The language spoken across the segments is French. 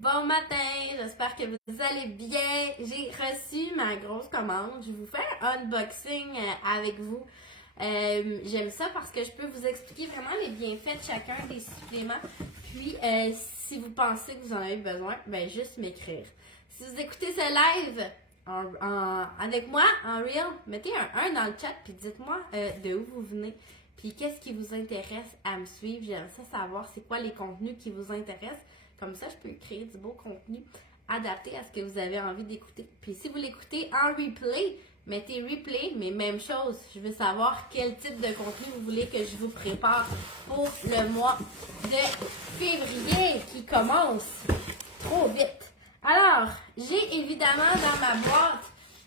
Bon matin, j'espère que vous allez bien. J'ai reçu ma grosse commande. Je vais vous faire un unboxing avec vous. J'aime ça parce que je peux vous expliquer vraiment les bienfaits de chacun des suppléments. Puis, si vous pensez que vous en avez besoin, ben juste m'écrire. Si vous écoutez ce live avec moi en real, mettez un 1 dans le chat puis dites-moi de où vous venez. Puis qu'est-ce qui vous intéresse à me suivre. J'aime ça savoir c'est quoi les contenus qui vous intéressent. Comme ça, je peux créer du beau contenu adapté à ce que vous avez envie d'écouter. Puis si vous l'écoutez en replay, mettez replay, mais même chose. Je veux savoir quel type de contenu vous voulez que je vous prépare pour le mois de février qui commence trop vite. Alors, j'ai évidemment dans ma boîte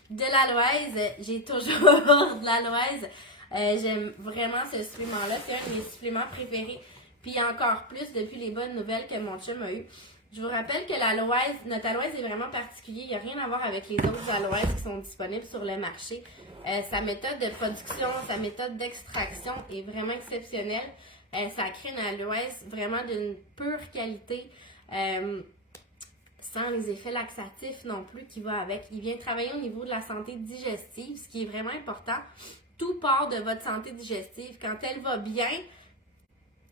de l'aloèse. J'ai toujours de l'aloèse. J'aime vraiment ce supplément-là. C'est un de mes suppléments préférés. Puis encore plus depuis les bonnes nouvelles que mon chum a eues. Je vous rappelle que l'aloèse, notre aloèse est vraiment particulier. Il n'y a rien à voir avec les autres aloèses qui sont disponibles sur le marché. Sa méthode de production, sa méthode d'extraction est vraiment exceptionnelle. Ça crée une aloèse vraiment d'une pure qualité, sans les effets laxatifs non plus qui va avec. Il vient travailler au niveau de la santé digestive, ce qui est vraiment important. Tout part de votre santé digestive. Quand elle va bien,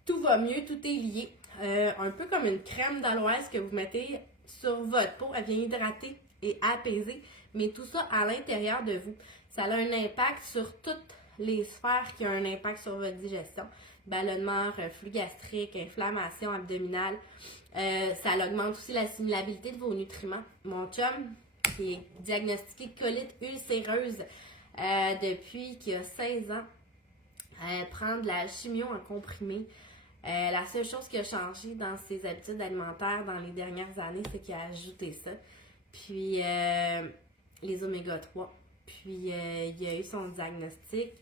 tout va mieux, tout est lié. Un peu comme une crème d'aloèse que vous mettez sur votre peau. Elle vient hydrater et apaiser, mais tout ça à l'intérieur de vous. Ça a un impact sur toutes les sphères qui ont un impact sur votre digestion. Ballonnement, reflux gastrique, inflammation abdominale. Ça augmente aussi l'assimilabilité de vos nutriments. Mon chum, qui est diagnostiqué de colite ulcéreuse depuis qu'il a 16 ans, prend de la chimio en comprimé. La seule chose qui a changé dans ses habitudes alimentaires dans les dernières années, c'est qu'il a ajouté ça. Puis les oméga 3. Puis il a eu son diagnostic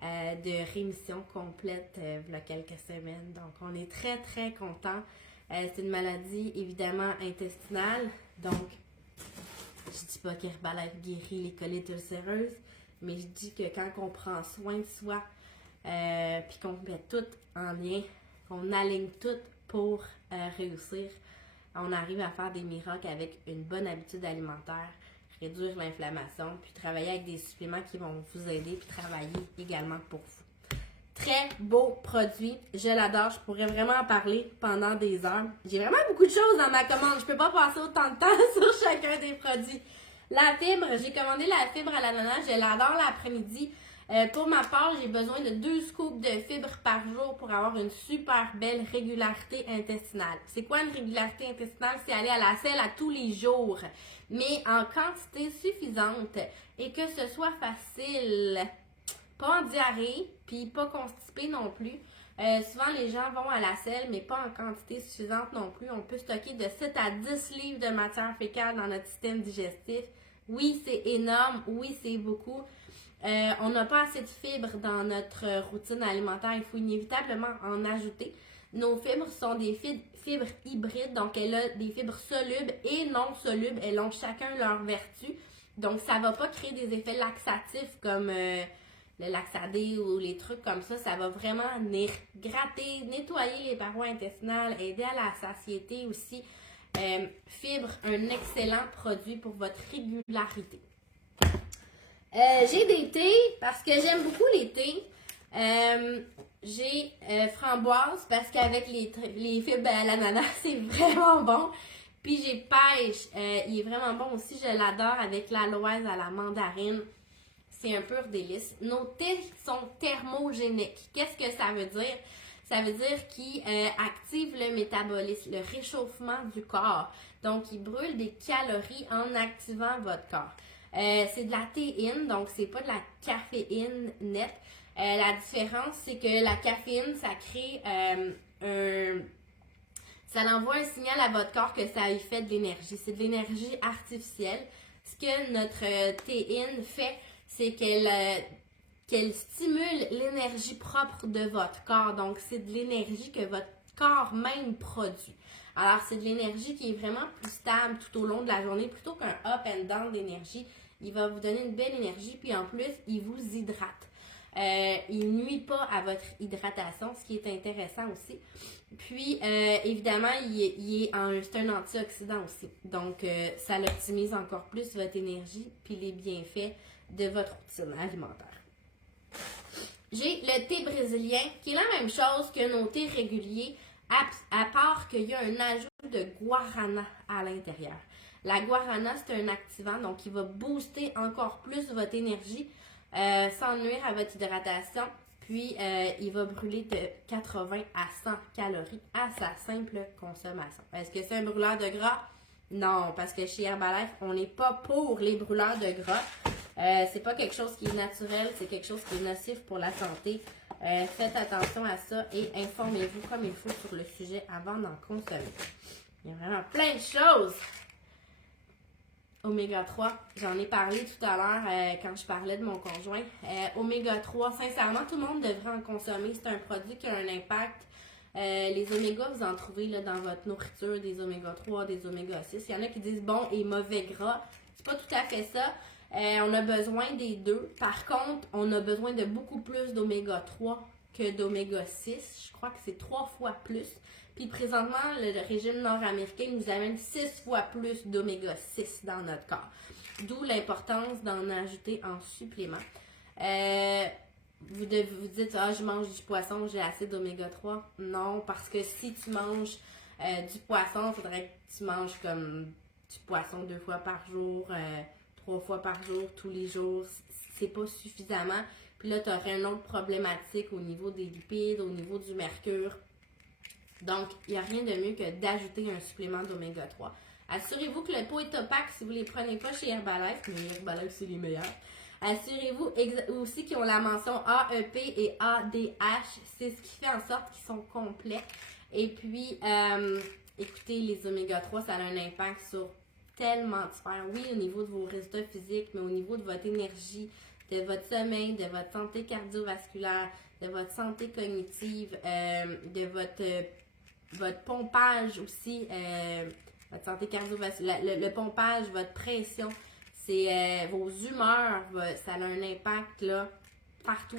de rémission complète il y a quelques semaines. Donc on est très très contents. C'est une maladie évidemment intestinale. Donc je dis pas qu'Herbalife guérit les colites ulcéreuses, mais je dis que quand on prend soin de soi, puis qu'on met tout en lien, qu'on aligne tout pour réussir, on arrive à faire des miracles avec une bonne habitude alimentaire, réduire l'inflammation, puis travailler avec des suppléments qui vont vous aider, puis travailler également pour vous. Très beau produit, je l'adore, je pourrais vraiment en parler pendant des heures. J'ai vraiment beaucoup de choses dans ma commande, je peux pas passer autant de temps sur chacun des produits. La fibre, j'ai commandé la fibre à l'ananas, je l'adore l'après-midi. Pour ma part, j'ai besoin de 2 scoops de fibres par jour pour avoir une super belle régularité intestinale. C'est quoi une régularité intestinale? C'est aller à la selle à tous les jours, mais en quantité suffisante et que ce soit facile. Pas en diarrhée, puis pas constipé non plus. Souvent, les gens vont à la selle, mais pas en quantité suffisante non plus. On peut stocker de 7 à 10 livres de matière fécale dans notre système digestif. Oui, c'est énorme. Oui, c'est beaucoup. On n'a pas assez de fibres dans notre routine alimentaire. Il faut inévitablement en ajouter. Nos fibres sont des fibres hybrides, donc elles ont des fibres solubles et non solubles. Elles ont chacun leur vertu. Donc, ça ne va pas créer des effets laxatifs comme le Laxadé ou les trucs comme ça. Ça va vraiment gratter, nettoyer les parois intestinales, aider à la satiété aussi. Fibre, un excellent produit pour votre régularité. J'ai des thés parce que j'aime beaucoup les thés. J'ai framboise parce qu'avec les fibres à l'ananas, c'est vraiment bon. Puis j'ai pêche, il est vraiment bon aussi, je l'adore avec l'aloèse à la mandarine. C'est un pur délice. Nos thés sont thermogéniques. Qu'est-ce que ça veut dire? Ça veut dire qu'ils activent le métabolisme, le réchauffement du corps. Donc, ils brûlent des calories en activant votre corps. C'est de la théine, donc c'est pas de la caféine nette. La différence, c'est que la caféine, ça crée ça envoie un signal à votre corps que ça lui fait de l'énergie. C'est de l'énergie artificielle. Ce que notre théine fait, c'est qu'elle stimule l'énergie propre de votre corps. Donc, c'est de l'énergie que votre corps même produit. Alors, c'est de l'énergie qui est vraiment plus stable tout au long de la journée, plutôt qu'un up and down d'énergie. Il va vous donner une belle énergie, puis en plus, il vous hydrate. Il nuit pas à votre hydratation, ce qui est intéressant aussi. Puis, évidemment, c'est un antioxydant aussi. Donc, ça l'optimise encore plus votre énergie puis les bienfaits de votre routine alimentaire. J'ai le thé brésilien, qui est la même chose que nos thés réguliers, à part qu'il y a un ajout de guarana à l'intérieur. La guarana, c'est un activant, donc il va booster encore plus votre énergie sans nuire à votre hydratation. Puis, il va brûler de 80 à 100 calories à sa simple consommation. Est-ce que c'est un brûleur de gras? Non, parce que chez Herbalife, on n'est pas pour les brûleurs de gras. C'est pas quelque chose qui est naturel, c'est quelque chose qui est nocif pour la santé. Faites attention à ça et informez-vous comme il faut sur le sujet avant d'en consommer. Il y a vraiment plein de choses! Oméga 3, j'en ai parlé tout à l'heure quand je parlais de mon conjoint. Oméga 3, sincèrement, tout le monde devrait en consommer. C'est un produit qui a un impact. Les oméga, vous en trouvez là, dans votre nourriture, des oméga 3, des oméga 6. Il y en a qui disent bon et mauvais gras. C'est pas tout à fait ça. On a besoin des deux. Par contre, on a besoin de beaucoup plus d'oméga 3 que d'oméga 6. Je crois que c'est 3 fois plus. Puis présentement, le régime nord-américain nous amène 6 fois plus d'oméga 6 dans notre corps. D'où l'importance d'en ajouter en supplément. Vous dites, je mange du poisson, j'ai assez d'oméga 3. Non, parce que si tu manges du poisson, il faudrait que tu manges comme du poisson 2 fois par jour, 3 fois par jour, tous les jours. C'est pas suffisamment. Puis là, tu aurais une autre problématique au niveau des lipides, au niveau du mercure. Donc, il n'y a rien de mieux que d'ajouter un supplément d'oméga 3. Assurez-vous que le pot est opaque si vous ne les prenez pas chez Herbalife, mais Herbalife, c'est les meilleurs. Assurez-vous aussi qu'ils ont la mention AEP et ADH. C'est ce qui fait en sorte qu'ils sont complets. Et puis, écoutez, les oméga 3, ça a un impact sur tellement de sphères. Oui, au niveau de vos résultats physiques, mais au niveau de votre énergie, de votre sommeil, de votre santé cardiovasculaire, de votre santé cognitive, de votre pompage aussi, votre santé cardiovasculaire, le pompage, votre pression, c'est vos humeurs, ça a un impact là, partout.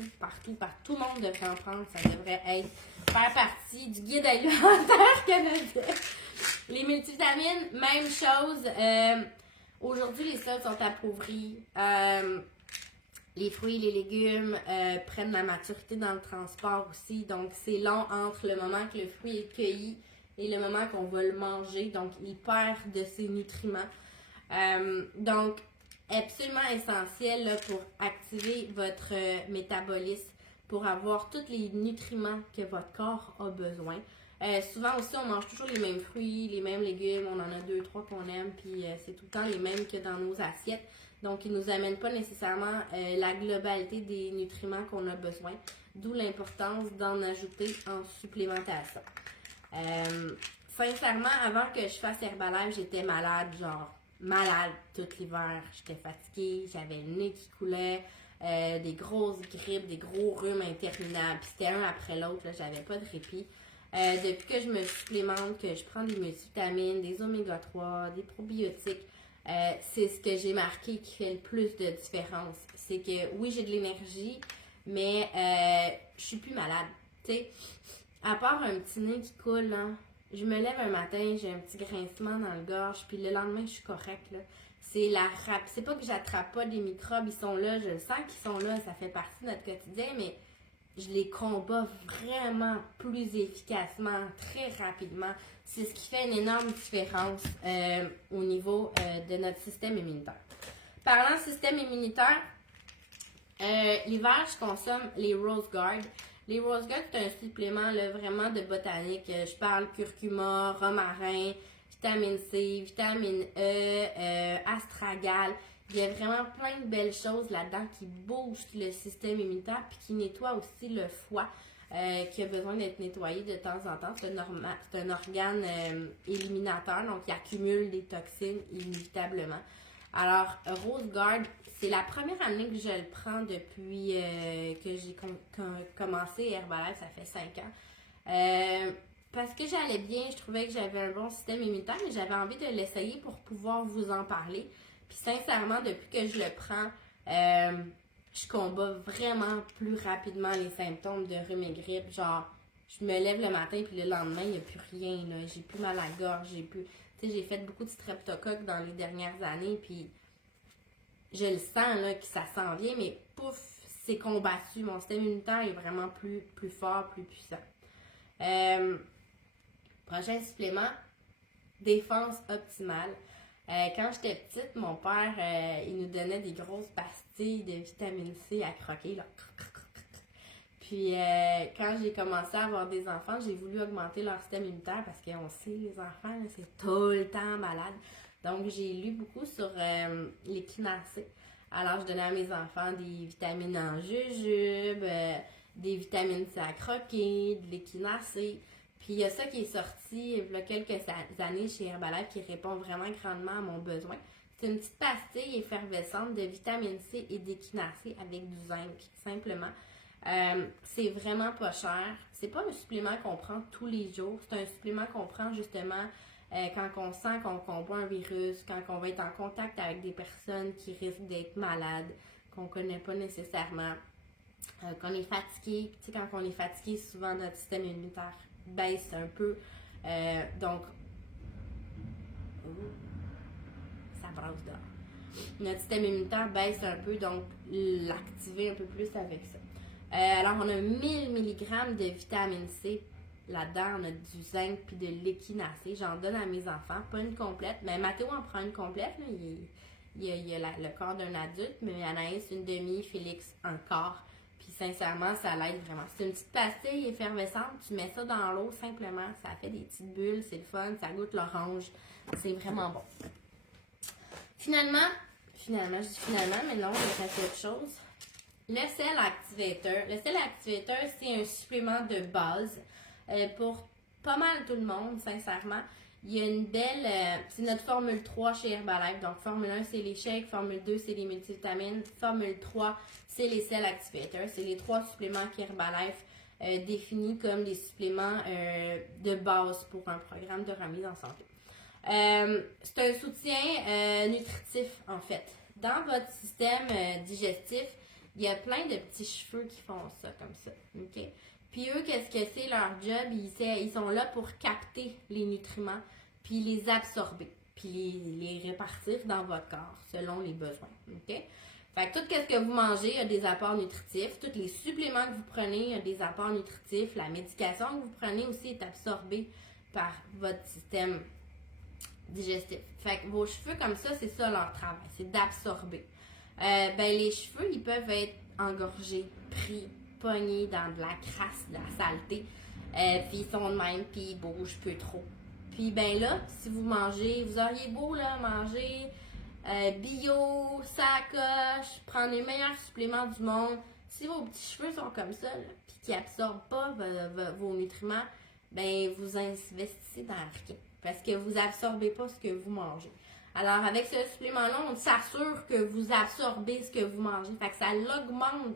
Tout le monde devrait en prendre, ça devrait faire partie du guide alimentaire canadien. Les multivitamines, même chose. Aujourd'hui, les sols sont appauvris. Les fruits et les légumes prennent la maturité dans le transport aussi. Donc, c'est long entre le moment que le fruit est cueilli et le moment qu'on va le manger. Donc, il perd de ses nutriments. Donc, absolument essentiel là, pour activer votre métabolisme, pour avoir tous les nutriments que votre corps a besoin. Souvent aussi, on mange toujours les mêmes fruits, les mêmes légumes. On en a 2, 3 qu'on aime, puis c'est tout le temps les mêmes que dans nos assiettes. Donc, ils ne nous amènent pas nécessairement la globalité des nutriments qu'on a besoin. D'où l'importance d'en ajouter en supplémentation. Sincèrement, avant que je fasse Herbalife, j'étais malade tout l'hiver. J'étais fatiguée, j'avais le nez qui coulait, des grosses grippes, des gros rhumes interminables. Puis c'était un après l'autre, j'avais pas de répit. Depuis que je me supplémente, que je prends des multivitamines, des oméga 3, des probiotiques, c'est ce que j'ai marqué qui fait le plus de différence. C'est que oui, j'ai de l'énergie, mais je suis plus malade. Tu sais, à part un petit nez qui coule, là, je me lève un matin, j'ai un petit grincement dans le gorge, puis le lendemain, je suis correcte. Là. C'est pas que j'attrape pas des microbes, ils sont là, je le sens qu'ils sont là, ça fait partie de notre quotidien, mais je les combats vraiment plus efficacement, très rapidement. C'est ce qui fait une énorme différence au niveau de notre système immunitaire. Parlant de système immunitaire, l'hiver, je consomme les Rose Guard. Les Rose Guard, c'est un supplément là, vraiment de botanique. Je parle curcuma, romarin, vitamine C, vitamine E, astragal. Il y a vraiment plein de belles choses là-dedans qui boostent le système immunitaire puis qui nettoient aussi le foie qui a besoin d'être nettoyé de temps en temps. C'est un organe éliminateur, donc il accumule des toxines inévitablement. Alors, Rose Guard, c'est la première année que je le prends depuis que j'ai commencé Herbalife, ça fait 5 ans. Parce que j'allais bien, je trouvais que j'avais un bon système immunitaire, mais j'avais envie de l'essayer pour pouvoir vous en parler. Puis sincèrement, depuis que je le prends, je combats vraiment plus rapidement les symptômes de rhume et grippe. Genre, je me lève le matin puis le lendemain, il n'y a plus rien, là. J'ai plus mal à la gorge, j'ai plus... Tu sais, j'ai fait beaucoup de streptocoque dans les dernières années, puis je le sens, là, que ça s'en vient, mais pouf, c'est combattu. Mon système immunitaire est vraiment plus fort, plus puissant. Prochain supplément, défense optimale. Quand j'étais petite, mon père, il nous donnait des grosses pastilles de vitamine C à croquer, là. Puis, quand j'ai commencé à avoir des enfants, j'ai voulu augmenter leur système immunitaire parce qu'on sait, les enfants, là, c'est tout le temps malade. Donc, j'ai lu beaucoup sur l'échinacée. Alors, je donnais à mes enfants des vitamines en jujube, des vitamines C à croquer, de l'échinacée. Puis, il y a ça qui est sorti il y a quelques années chez Herbalife qui répond vraiment grandement à mon besoin. C'est une petite pastille effervescente de vitamine C et d'échinacée avec du zinc, simplement. C'est vraiment pas cher. C'est pas un supplément qu'on prend tous les jours. C'est un supplément qu'on prend justement quand on sent qu'on combat un virus, quand on va être en contact avec des personnes qui risquent d'être malades, qu'on connaît pas nécessairement, qu'on est fatigué. Tu sais, quand on est fatigué, souvent notre système immunitaire baisse un peu. Donc, ça brasse dehors. Notre système immunitaire baisse un peu, donc l'activer un peu plus avec ça. Alors, on a 1000 mg de vitamine C là-dedans. On a du zinc puis de l'échinacée. J'en donne à mes enfants, pas une complète. Mais Mathéo en prend une complète. Là. Il a le corps d'un adulte, mais Anaïs, une demi, Félix, un quart. Puis sincèrement, ça l'aide vraiment. C'est une petite pastille effervescente. Tu mets ça dans l'eau simplement. Ça fait des petites bulles. C'est le fun. Ça goûte l'orange. C'est vraiment bon. Finalement, je dis finalement, mais non, j'ai fait autre chose. Le Cell Activator. Le Cell Activator, c'est un supplément de base pour pas mal tout le monde, sincèrement. Il y a une belle... c'est notre Formule 3 chez Herbalife. Donc, Formule 1, c'est les shakes. Formule 2, c'est les multivitamines. Formule 3, c'est les Cell Activator. C'est les 3 suppléments qu'Herbalife définit comme des suppléments de base pour un programme de remise en santé. C'est un soutien nutritif, en fait. Dans votre système digestif, il y a plein de petits cheveux qui font ça, comme ça. OK? Puis eux, qu'est-ce que c'est leur job? Ils sont là pour capter les nutriments, puis les absorber, puis les répartir dans votre corps, selon les besoins. OK? Fait que tout ce que vous mangez a des apports nutritifs. Tous les suppléments que vous prenez ont des apports nutritifs. La médication que vous prenez aussi est absorbée par votre système digestif. Fait que vos cheveux, comme ça, c'est ça leur travail, c'est d'absorber. Les cheveux, ils peuvent être engorgés, pris, pognés dans de la crasse, de la saleté. Puis ils sont de même, puis ils bougent peu trop. Puis ben là, si vous mangez, vous auriez beau là, manger bio, sacoche, prendre les meilleurs suppléments du monde. Si vos petits cheveux sont comme ça, puis qu'ils absorbent pas vos nutriments, ben vous investissez dans rien. Parce que vous absorbez pas ce que vous mangez. Alors, avec ce supplément-là, on s'assure que vous absorbez ce que vous mangez. Fait que ça augmente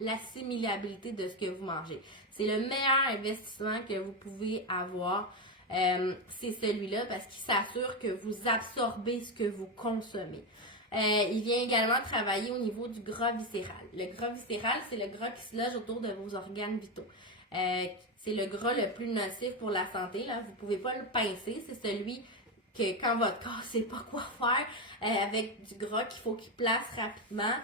l'assimilabilité de ce que vous mangez. C'est le meilleur investissement que vous pouvez avoir. C'est celui-là parce qu'il s'assure que vous absorbez ce que vous consommez. Il vient également travailler au niveau du gras viscéral. Le gras viscéral, c'est le gras qui se loge autour de vos organes vitaux. C'est le gras le plus nocif pour la santé. Là. Vous ne pouvez pas le pincer. C'est celui que quand votre corps ne sait pas quoi faire avec du gras qu'il faut qu'il place rapidement,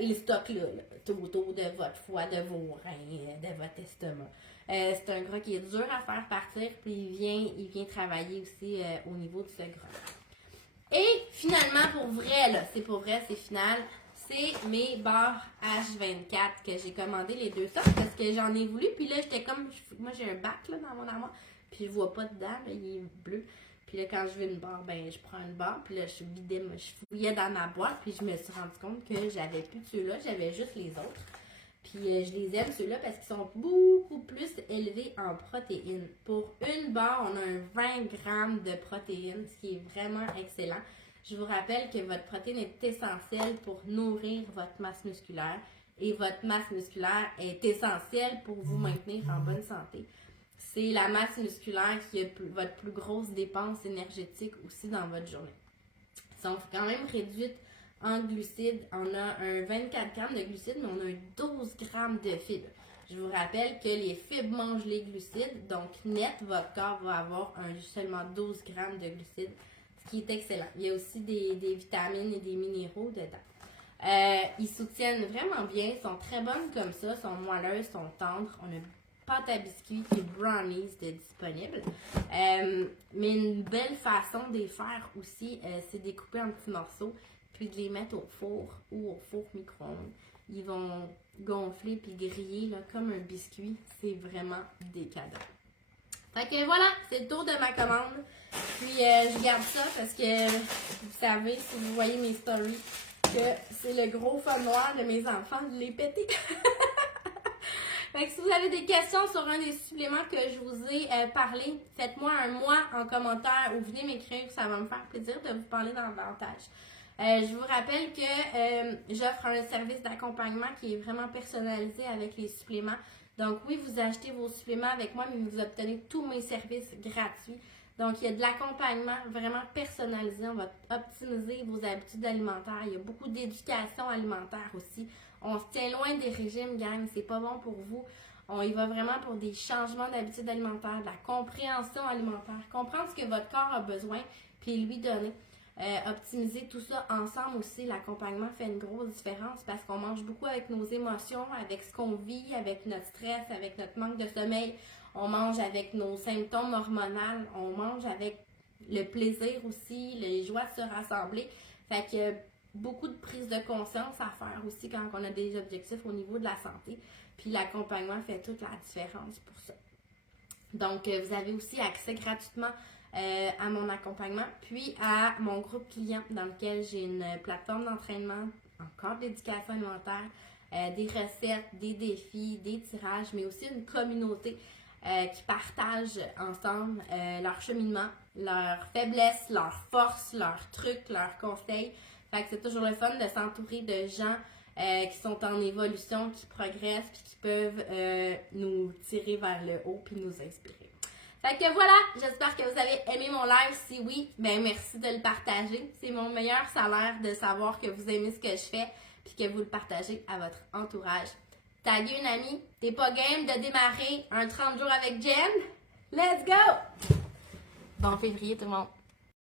il stocke là, tout autour de votre foie, de vos reins, de votre estomac. C'est un gras qui est dur à faire partir, puis il vient travailler aussi au niveau de ce gras. Et finalement, pour vrai, là, c'est pour vrai, c'est final, c'est mes barres H24 que j'ai commandé les deux sortes parce que j'en ai voulu. Puis là, j'étais comme, moi j'ai un bac là, dans mon armoire, puis je vois pas dedans, là, il est bleu. Puis là, quand je veux une barre, ben je prends une barre, puis là, je fouillais dans ma boîte, puis je me suis rendu compte que j'avais plus de ceux-là, j'avais juste les autres. Puis je les aime ceux-là parce qu'ils sont beaucoup plus élevés en protéines. Pour une barre, on a un 20 grammes de protéines, ce qui est vraiment excellent. Je vous rappelle que votre protéine est essentielle pour nourrir votre masse musculaire et votre masse musculaire est essentielle pour vous maintenir en bonne santé. C'est la masse musculaire qui a votre plus grosse dépense énergétique aussi dans votre journée. Ils sont quand même réduites En glucides, on a un 24 grammes de glucides, mais on a un 12 grammes de fibres. Je vous rappelle que les fibres mangent les glucides, donc net, votre corps va avoir seulement 12 grammes de glucides, ce qui est excellent. Il y a aussi des vitamines et des minéraux dedans. Ils soutiennent vraiment bien, sont très bonnes comme ça, sont moelleuses, sont tendres. On a pâte à biscuits et brownies de disponibles. Mais une belle façon de les faire aussi, c'est de les couper en petits morceaux, puis de les mettre au four ou au four micro-ondes. Ils vont gonfler puis griller là, comme un biscuit. C'est vraiment décadent. Fait que voilà, c'est le tour de ma commande. Puis je garde ça parce que vous savez, si vous voyez mes stories, que c'est le gros fun noir de mes enfants de les péter. Fait que si vous avez des questions sur un des suppléments que je vous ai parlé, faites-moi un moi en commentaire ou venez m'écrire, ça va me faire plaisir de vous parler davantage. Je vous rappelle que j'offre un service d'accompagnement qui est vraiment personnalisé avec les suppléments. Donc oui, vous achetez vos suppléments avec moi, mais vous obtenez tous mes services gratuits. Donc il y a de l'accompagnement vraiment personnalisé. On va optimiser vos habitudes alimentaires. Il y a beaucoup d'éducation alimentaire aussi. On se tient loin des régimes, gang. C'est pas bon pour vous. On y va vraiment pour des changements d'habitudes alimentaires, de la compréhension alimentaire. Comprendre ce que votre corps a besoin, puis lui donner. Optimiser tout ça ensemble aussi, l'accompagnement fait une grosse différence parce qu'on mange beaucoup avec nos émotions, avec ce qu'on vit, avec notre stress, avec notre manque de sommeil. On mange avec nos symptômes hormonaux, on mange avec le plaisir aussi, les joies de se rassembler. Fait que beaucoup de prise de conscience à faire aussi quand on a des objectifs au niveau de la santé. Puis l'accompagnement fait toute la différence pour ça. Donc, vous avez aussi accès gratuitement à mon accompagnement, puis à mon groupe client dans lequel j'ai une plateforme d'entraînement, encore de l'éducation alimentaire, des recettes, des défis, des tirages, mais aussi une communauté qui partage ensemble leur cheminement, leurs faiblesses, leurs forces, leurs trucs, leurs conseils. Fait que c'est toujours le fun de s'entourer de gens qui sont en évolution, qui progressent, puis qui peuvent nous tirer vers le haut, puis nous inspirer. Fait que voilà, j'espère que vous avez aimé mon live. Si oui, ben merci de le partager. C'est mon meilleur salaire de savoir que vous aimez ce que je fais puis que vous le partagez à votre entourage. Taguez une amie. T'es pas game de démarrer un 30 jours avec Jen? Let's go! Bon février tout le monde!